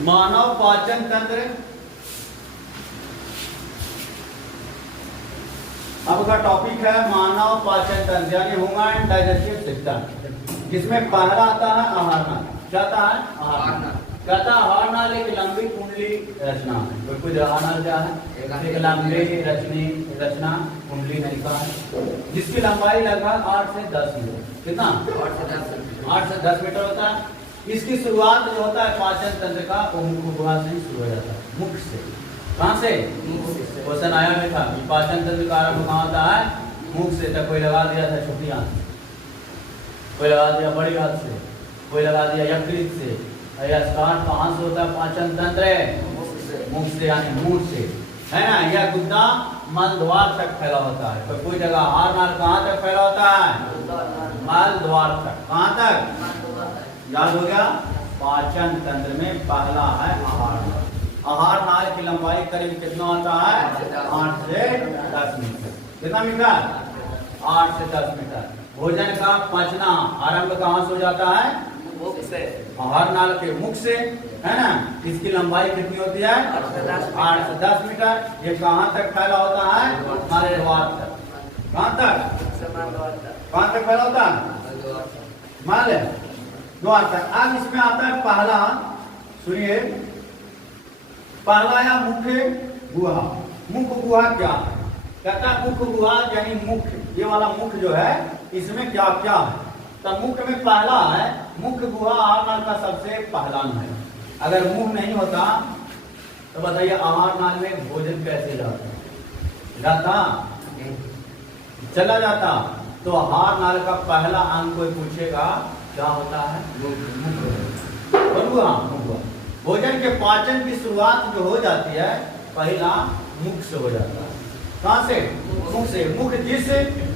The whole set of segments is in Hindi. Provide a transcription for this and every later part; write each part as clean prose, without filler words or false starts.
मानव पाचन तंत्र। अब का टॉपिक है मानव पाचन तंत्र यानी ह्यूमन डाइजेस्टिव सिस्टम, जिसमें पहला आता है आहार नाल। क्या आता है? आहार नाल। कहता आहार नाल एक लंबी कुंडली रचना है। कुछ आहार नाल क्या है? एक लंबी रचना कुंडली नलिका है, जिसकी लंबाई लगभग 8 से 10 मीटर। कितना? 8 से 10 मीटर होता है। इसकी शुरुआत जो होता है पाचन तंत्र का, वो मुख गुहा से ही शुरू हो जाता है। मुख से। कहाँ से? क्वेश्चन आया भी था कि पाचन तंत्र का आरंभ कहाँ होता है? मुख से। तक कोई लगा दिया था छोटी आंत से, कोई लगा दिया बड़ी आंत से, कोई लगा दिया यकृत से। स्टार्ट कहाँ से होता है पाचन तंत्र? मुख से यानी मुंह से, है ना। यह गुद्दा मल द्वार तक फैला होता है। तो कोई जगह आहार नाल कहाँ तक फैला होता है? मल द्वार तक। कहाँ तक? याद हो गया? पाचन तंत्र में पहला है आहार नाल। आहार नाल की लंबाई करीब कितना होता है? 8 से 10 मीटर। कितना मीटर? 8 से 10 मीटर। भोजन का पचना आरंभ कहाँ से हो जाता है? मुख से। आहार नाल के मुख से, है ना। इसकी लंबाई कितनी होती है? 8 से 10 मीटर। ये कहाँ तक फैला होता है? मल द्वार तक। कहाँ तक? कहाँ तक फैला होता है? मल द्वार तक। अब इसमें आता है पहला, सुनिए, पहला है मुख्य गुहा। मुख गुहा क्या है? कहता है मुख गुहा यानी मुख, ये वाला मुख जो है इसमें क्या क्या है? तो मुख में पहला है मुख गुहा आहार नाल का सबसे पहला है। अगर मुंह नहीं होता तो बताइए आहार नाल में भोजन कैसे जाता? चला जाता। तो आहार नाल का पहला अंग कोई पूछेगा क्या होता है? मुख। भोजन के पाचन की शुरुआत जो हो जाती है पहला मुख से हो जाता है। कहाँ से? मुख से। मुख जिस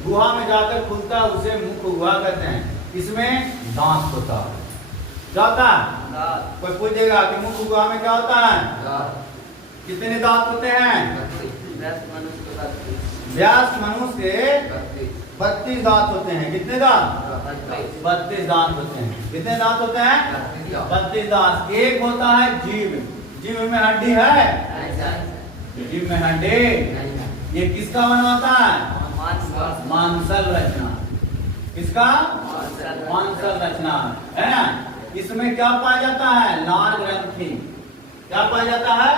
गुहा में जाकर खुलता है उसे मुख गुहा कहते हैं। इसमें दांत होता है। क्या होता है? कोई पूछेगा कि मुख गुहा में क्या होता है? कितने दांत होते हैं? व्यास मनुष्य के 32 दांत होते हैं। कितने दांत? 32 दांत होते हैं। कितने दांत होते हैं? 32 दांत। एक होता है जीभ। जीभ में हड्डी है? जीभ में हड्डी। ये किसका बनवाता है? मांसल रचना। किसका? मांसल रचना, है ना। इसमें क्या पाया जाता है? लार ग्रंथि। क्या पाया जाता है?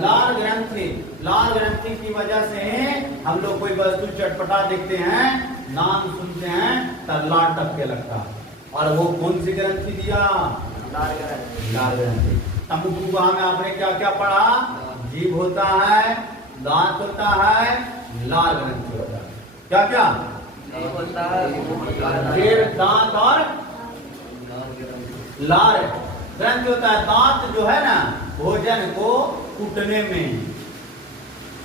लार ग्रंथि। लार ग्रंथि की वजह से हम लोग कोई वस्तु चटपटा देखते हैं, नाम सुनते हैं तो लार टपके लगता है। और वो कौन सी ग्रंथि दिया? लार ग्रंथि। मुख गुहा में आपने क्या क्या पढ़ा? जीभ होता है, दांत होता है, लार ग्रंथि होता है। क्या क्या होता है? जीभ, दांत और लार ग्रंथि होता है। दांत जो है ना भोजन को कूटने में,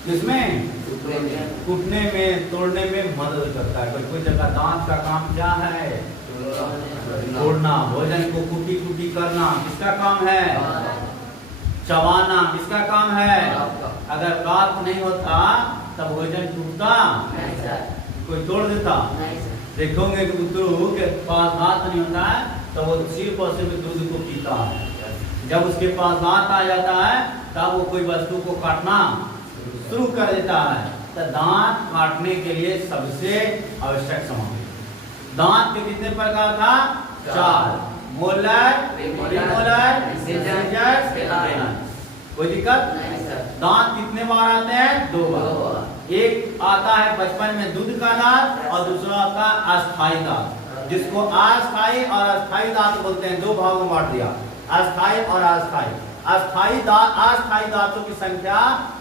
किसमें? कूटने में, तोड़ने में मदद करता है। कोई जगह दांत का काम क्या है? तोड़ना। भोजन को कुटी कुटी करना किसका काम है? चबाना किसका काम है? अगर दांत नहीं होता तब भोजन टूटता? कोई तोड़ देता? देखोगे कि बुद्धू के पास दांत नहीं होता है तो वो सिर्फ और सिर्फ दूध को पीता है। जब उसके पास दांत आ जाता है तब वो कोई वस्तु को काटना शुरू कर देता है। तो दांत काटने के लिए सबसे आवश्यक सामग्री। दांत के कितने प्रकार था? 4। मोलर, प्रीमोलर, इंसिजर, पेनल। कोई दिक्कत? दांत कितने बार आते हैं? 2 बार। एक आता है बचपन में दूध का दांत और दूसरा आता है अस्थाई दांत, जिसको अस्थाई और अस्थाई दांत बोलते हैं। 2 भागों में बांट दिया, अस्थाई और अस्थाई। अस्थाई दांतों की संख्या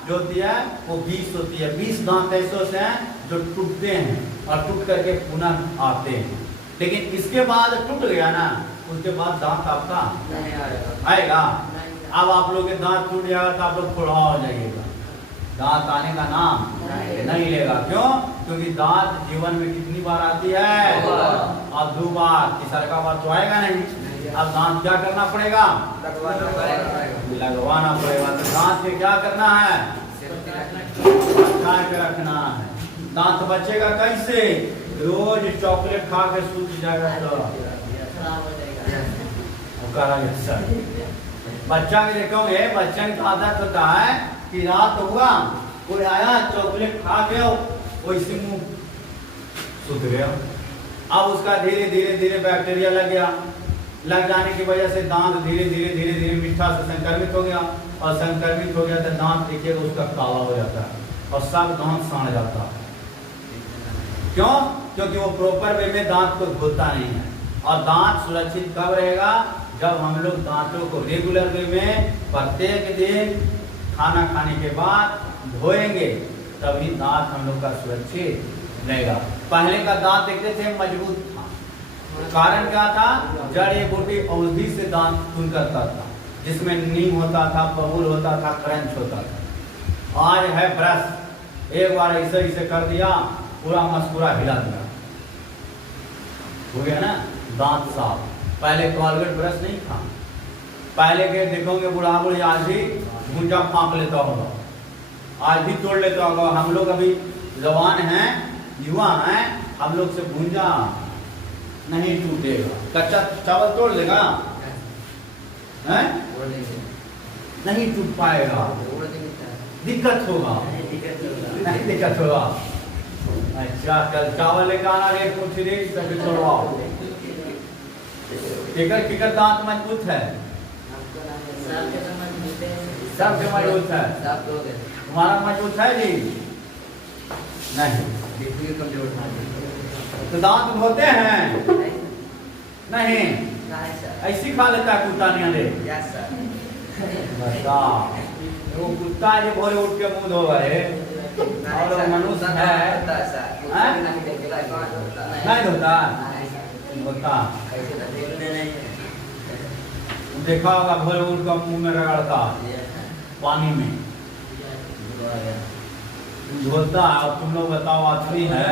जो होती है वो 20 होती है। 20 दांत ऐसे होते हैं जो टूटते हैं और टूट करके पुनः आते हैं। लेकिन इसके बाद टूट गया ना, उसके बाद दांत आपका नहीं आएगा। अब आप लोग के दांत टूट जाएगा तो आप लोग फुड़ा हो जाइएगा, दांत आने का नाम नहीं लेगा। क्यों? क्योंकि दांत जीवन में कितनी बार आती है? अब 2 बार। तीसरा बार तो आएगा नहीं। अब दांत क्या करना पड़ेगा? लगवाना पड़ेगा। तो दांत से क्या करना है? बचा के रखना है। दांत बचेगा कैसे? रोज चॉकलेट खा के सूख जाएगा तो बच्चा भी देखोगे, बच्चन का आदत होता है कि रात हुआ कोई आया चॉकलेट खा गया वैसे मुंह सूख गया। अब उसका धीरे धीरे धीरे बैक्टीरिया लग गया, लग जाने की वजह से दांत धीरे धीरे धीरे धीरे मीठा से संक्रमित हो गया, और संक्रमित हो गया तो दांत देखिएगा उसका काला हो जाता है और सब दांत सड़ जाता है। क्यों? क्योंकि वो प्रॉपर वे में दांत को धोता नहीं है। और दांत सुरक्षित कब रहेगा? जब हम लोग दांतों को रेगुलर वे में प्रत्येक दिन खाना खाने के बाद धोएंगे, तभी दांत हम लोग का सुरक्षित रहेगा। पहले का दांत देखते थे मजबूत था, कारण क्या था? जड़ी बूटी औषधि से दांत खून करता था, जिसमें नीम होता था, बबूल होता था, क्रंच होता था। आज है ब्रश, एक बार ऐसे ऐसे कर दिया, पूरा मस्कुरा हिला दिया, हो गया ना दांत साफ। पहले कॉलगेट ब्रश नहीं था। पहले के देखोगे बुढ़ा बुढ़ी आज भी भूंजा फाँक लेता होगा, आज भी तोड़ लेता होगा। हम लोग अभी जवान हैं, युवा हैं, हम लोग से भूंजा नहीं टूटेगा। कच्चा चावल तोड़ लेगा हैं? नहीं टूट पाएगा, दिक्कत होगा, नहीं दिक्कत होगा। अच्छा कल चावल लेकर आना, रेट मुट्ठी रेट तभी तोड़वाओ। किकर दांत मजबूत है, सबके मजबूत है। हमारा मजबूत है जी नहीं, तो दांत धोते हैं नहीं, ऐसी खा लेता है कुत्ता नियाले। बता वो कुत्ता जो भोरे उठ के मुंह धो गए और मनुष्य है नहीं धोता होता। देखा होगा भोरे उठ कर मुंह में रगड़ता पानी में धोता है। और तुम लोग बताओ आदमी है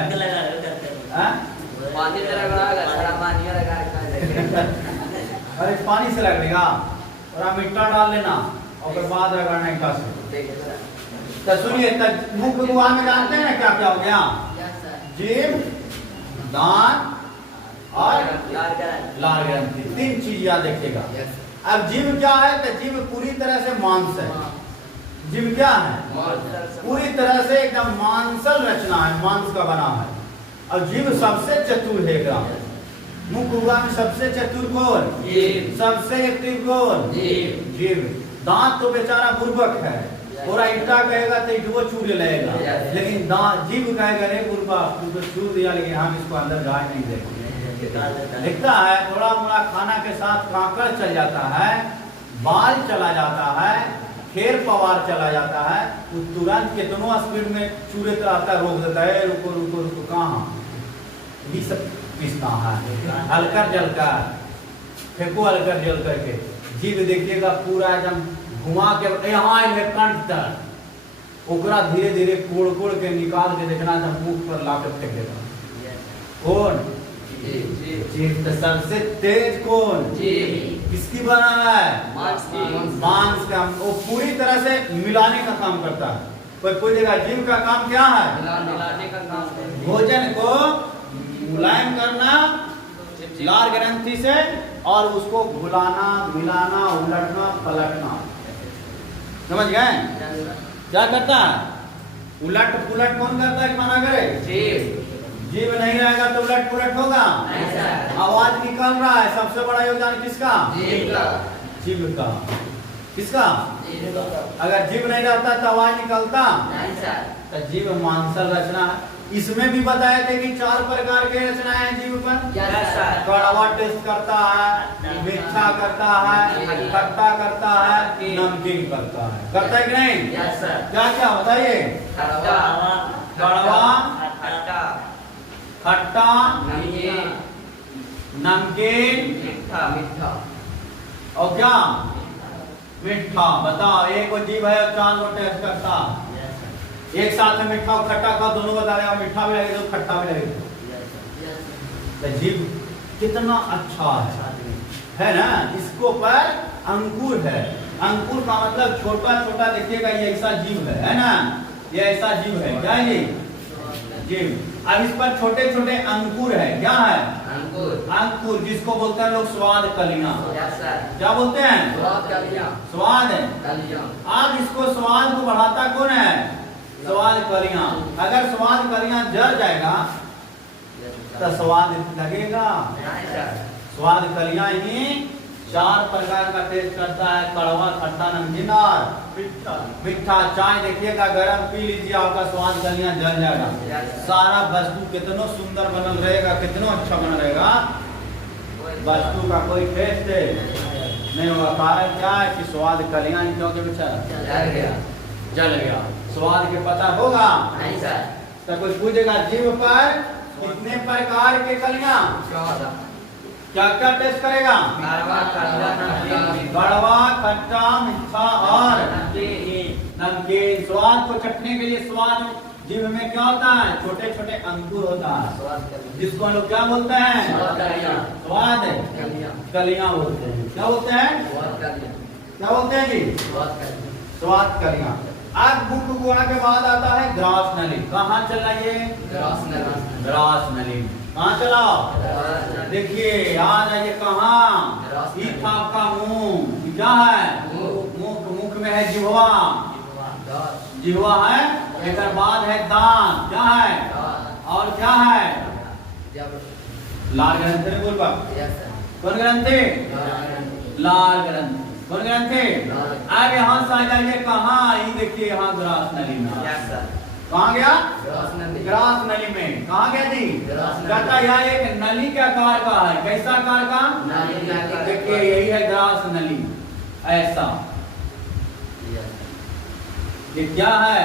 अरे पानी से रगड़ेगा और मिट्टा डाल लेना और बाद रगड़ने का। तो सुनिए, मुख गुहा में जानते हैं क्या क्या हो गया? जीभ, दांत और लार ग्रंथि, तीन चीज याद रखिएगा। अब जीभ क्या है? तो जीभ पूरी तरह से मांस है। जीभ क्या है? पूरी तरह से एकदम मांसल रचना है, मांस का बना है। और जीभ सबसे चतुर है। मुख गुहा में सबसे चतुर कौन? सबसे एक्टिव कौन? जीभ। दांत तो बेचारा बुर्बक है, पूरा ईटा कहेगा तो ईटो चूर लेगा, लेकिन दांत जीभ कहेगा रे बुर्बक तू तो चूर दिया, लेकिन हम इसको अंदर जाए नहीं देंगे। दिखता है थोड़ा मोड़ा खाना के साथ कांकड़ चल जाता है, बाल चला जाता है, खेर पवार चला जाता है, वो तुरंत कितनों स्पीड में चूरे रहता है, रोक देता है, रुको रुको रुको कहाँ, ये सब पिसता है। हल्कर जलकर फेंको, हल्कर जल करके जीभ देखिएगा पूरा एकदम घुमा के यहाँ कंठ तक, ओकरा धीरे धीरे कोड़ कोड़ के निकाल के देखना जब मुख पर ला कर फेंक देगा। कौन? जीभ। सबसे तेज कौन? किसकी बना है? मांस का। वो पूरी तरह से मिलाने का काम करता है। कोई पूछेगा जीभ का काम क्या है? मिलाने का काम। भोजन को मुलायम करना लार ग्रंथि से, और उसको घुलाना, मिलाना, उलटना, पलटना। समझ गए? क्या करता है? उलट पुलट कौन करता है? मना करे जीभ। जीभ नहीं रहेगा तो उलट पुलट होगा। आवाज निकल रहा है, सबसे बड़ा योगदान किसका? जीभ का। किसका? अगर जीभ नहीं रहता तो आवाज निकलता? तो जीभ मांसल रचना है। इसमें भी बताया थे कि 4 प्रकार के रचनाएं हैं जीभ पर। कड़वा टेस्ट करता है, मीठा करता है, खट्टा करता है, नमकीन करता है। करता है कि नहीं? क्या क्या बताइए? कड़वा, खट्टा, नमकीन, और क्या? मीठा। बताओ, एक वो जीभ है 4 को टेस्ट करता, एक साथ में मीठा और खट्टा का दोनों बता रहे, मीठा भी लगेगा खट्टा भी लगेगा। तो जीभ कितना अच्छा है ना? इसको पर अंकुर है। अंकुर का मतलब छोटा छोटा, देखिएगा ये ऐसा जीभ है ना? ये ऐसा जीभ है, क्या ये जीभ? अब इस पर छोटे छोटे अंकुर है, क्या है? अंकुर जिसको बोलते हैं लोग स्वाद कलियां। क्या बोलते हैं? स्वाद है। अब इसको स्वाद को बढ़ाता कौन है? स्वाद कलियां। अगर स्वाद कलियां जल जाएगा तो स्वाद लगेगा। स्वाद कलियां ही 4 प्रकार का टेस्ट करता है, कड़वा, खट्टा, नमकीन और मीठा। चाय देखिएगा गरम पी लीजिए, आपका स्वाद कलियां जल जाएगा। सारा वस्तु कितना सुंदर बनल रहेगा, कितना अच्छा बना रहेगा, वस्तु का कोई टेस्ट नहीं होगा। कारण क्या है कि स्वाद कलियां ही क्योंकि जल गया। स्वाद के पता होगा नहीं सर। तो कुछ पूछेगा जीव पर कितने प्रकार के कलियां, क्या क्या टेस्ट करेगा? कड़वा, खट्टा, मीठा और नमकीन। स्वाद को चखने के लिए स्वाद जीव में क्या होता है? छोटे छोटे अंकुर होता है, जिसको हम लोग क्या बोलते हैं? स्वाद कलियां बोलते हैं। क्या बोलते हैं? क्या बोलते हैं जी? स्वाद कलियां। अब मुख गुहा के बाद आता है ग्रास नली। कहाँ चला ये? ग्रास नली। कहाँ चला? देखिए याद है ये कहाँ? ये था आपका मुंह। क्या है? मुख में है जिह्वा, जिह्वा है। एक बाद है दांत। क्या है? और क्या है? लाल ग्रंथि। बोल पा कौन ग्रंथि? लाल ग्रंथि। कौन ग्रंथि? अब यहाँ से आ जाइए कहाँ? ये देखिए यहाँ ग्रास नली में। कहाँ गया? ग्रास नली में। कहाँ गया जी? कहता यह एक नली के आकार का है। कैसा आकार का? देखिए यही है ग्रास नली। ऐसा ये क्या है?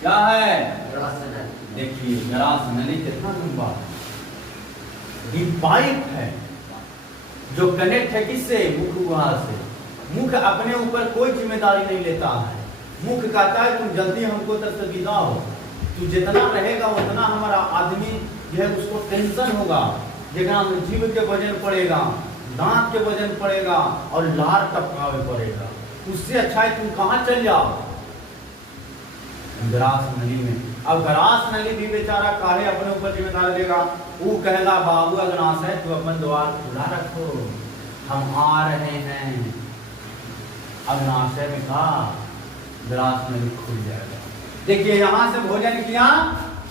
क्या है? देखिए ग्रास नली कितना लंबा, ये पाइप है जो कनेक्ट है किससे? मुख गुहा से। मुख अपने ऊपर कोई जिम्मेदारी नहीं लेता है। मुख कहता है तुम जल्दी हमको तक विदा हो। तू जितना रहेगा उतना हमारा आदमी जो है उसको टेंशन होगा। जगह में जीव के वजन पड़ेगा, दांत के वजन पड़ेगा और लार टपकावे पड़ेगा। उससे अच्छा है तुम कहाँ चल जाओ? ग्रास नली में। अब ग्रास नली भी बेचारा काहे अपने ऊपर जिम्मेदारी लेगा? वो कहेगा बाबू अग्नाश है तू अपन द्वार खुला रखो, हम आ रहे हैं। अग्नाशय में कहा ग्रास नली खुल जाएगा। देखिए यहाँ से भोजन किया,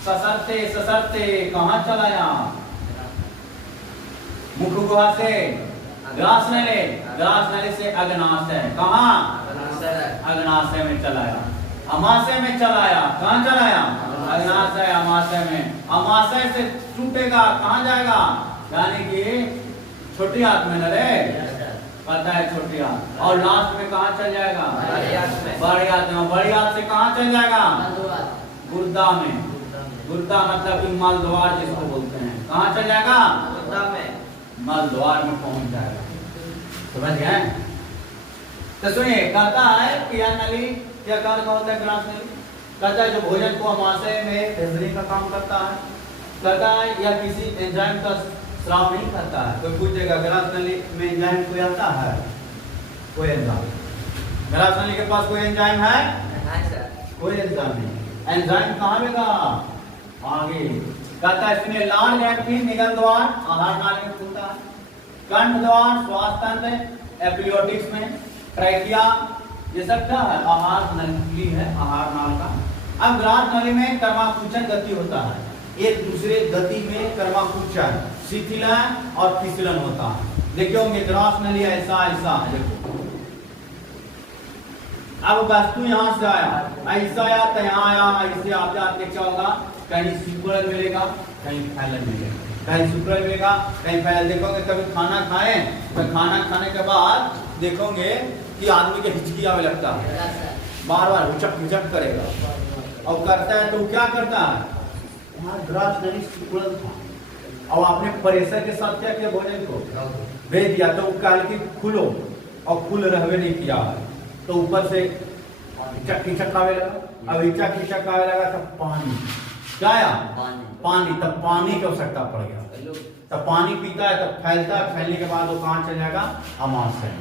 ससरते ससरते कहाँ चलाया? मुख गुहा से ग्रास नली, ग्रास नली से अग्नाशय। कहाँ? अग्नाशय में चलाया, अमाशय में चलाया। कहाँ चलाया? अग्नाशय, अमाशय में। अमाशय से छूटेगा कहाँ जाएगा? यानी कि छोटी हाथ में न रे, पता है छोटी हाथ। और लास्ट में कहाँ चल जाएगा? बड़ी हाथ में। बड़ी हाथ से कहाँ चल जाएगा? गुर्दा में। गुर्दा मतलब कि मल द्वार जिसको बोलते हैं। कहाँ चल जाएगा? गुर्दा में, मल द्वार में पहुंच जाएगा। समझ गए? तो सुनिए, कहता है कि यह नली क्या कार्य का होता है? ग्रास नली कहता है जो भोजन को अमाशय में भेजने का काम करता है। कहता है यह किसी एंजाइम का स्राव नहीं करता है। कोई पूछेगा ग्रास नली में एंजाइम कोई आता है? कोई एंजाइम? ग्रास नली के पास कोई एंजाइम है? कोई एंजाइम नहीं। एंजाइम कहाँ मिलेगा? आगे। कहता है इसमें लाल ग्रंथि निगल द्वार आहार नाली में खुलता है, कंठ द्वार श्वास तंत्र एपिग्लोटिक्स में, ट्रैकिया ये सब क्या है? आहार नली है, आहार नाल का। अब ग्रास नली में कर्माकुंचन गति होता है। एक दूसरे गति में कर्माकुंचन, शिथिलन और फिसलन होता है। देखियो ग्रास नली ऐसा ऐसा है। देखो अब वस्तु यहाँ से आया, ऐसा आया तो यहाँ आया, ऐसे आते आते क्या होगा? कहीं सिकुड़न मिलेगा, कहीं फैलन मिलेगा, कहीं सिकुड़न मिलेगा, कहीं फैल। देखोगे कभी खाना खाए तो खाना खाने के बाद देखोगे कि आदमी के हिचकी आने लगता है, बार बार हुचक हुचक करेगा। और करता है तो क्या करता है? वहाँ ग्रास नली सिकुड़न था और आपने प्रेशर के साथ क्या किया? भोजन को भेज दिया तो काल की खुलो और खुल रहवे नहीं किया है तो ऊपर से खिचक आवे लगा। अब खिचक आवे लगा तब पानी क्या आया? पानी। तब पानी की आवश्यकता पड़ गया। तब पानी पीता है तब फैलता है, फैलने के बाद वो कहाँ चल जाएगा? अमाशय।